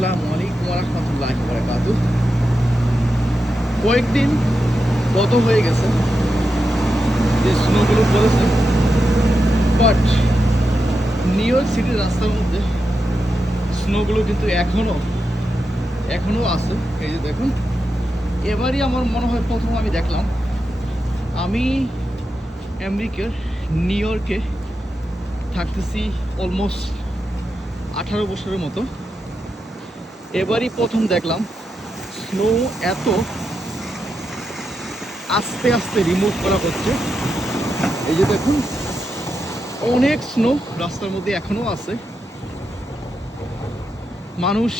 আসসালামু আলাইকুম ওয়া রাহমাতুল্লাহি ওয়া বারাকাতুহু। কয়েকদিন গত হয়ে গেছে যে স্নোগুলো পড়েছে, বাট নিউ ইয়র্ক সিটির রাস্তার মধ্যে স্নোগুলো কিন্তু এখনো আছে। এই যে দেখুন, এবারই আমার মনে হয় প্রথম আমি দেখলাম। আমি আমেরিকার নিউ ইয়র্কে থাকতেছি অলমোস্ট 18 বছরের মতো। এবারই প্রথম দেখলাম স্নো এত আস্তে আস্তে রিমুভ করা হচ্ছে। এই যে দেখুন, অনেক স্নো রাস্তার মধ্যে এখনো আছে। মানুষ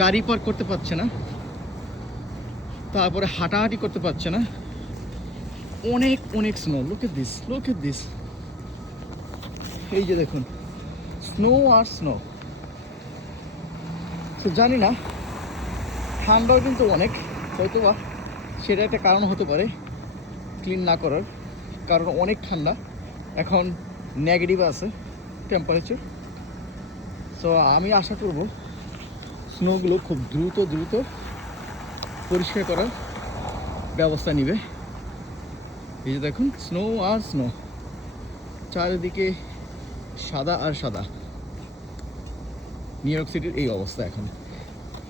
গাড়ি পার করতে পারছে না, তারপরে হাঁটাহাঁটি করতে পারছে না। অনেক অনেক স্নো। Look at this. এই যে দেখুন, স্নো আর স্নো। তো জানি না, ঠান্ডাও কিন্তু অনেক, হয়তোবা সেটা একটা কারণ হতে পারে ক্লিন না করার, কারণ অনেক ঠান্ডা। এখন নেগেটিভ আছে টেম্পারেচার। সো আমি আশা করব স্নোগুলো খুব দ্রুত পরিষ্কার করার ব্যবস্থা নিবে। এই যে দেখুন, স্নো আর স্নো, চারিদিকে সাদা আর সাদা। নিউ ইয়র্ক সিটির এই অবস্থা এখন।